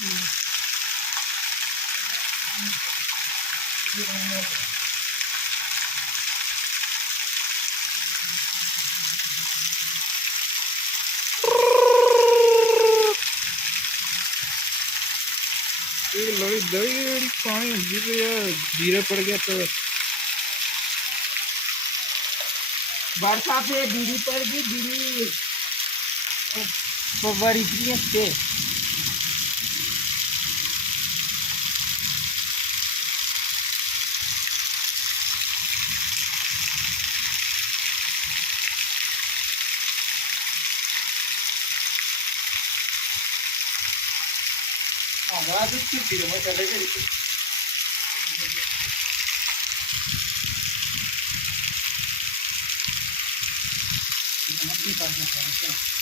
ये लोग दही पानी गिर यार धीरे पड़ गया तो बरसा से बीड़ी पर भी बीड़ी तो बड़ी से बड़ा दिक्कत थी वो चले गए अपनी पास में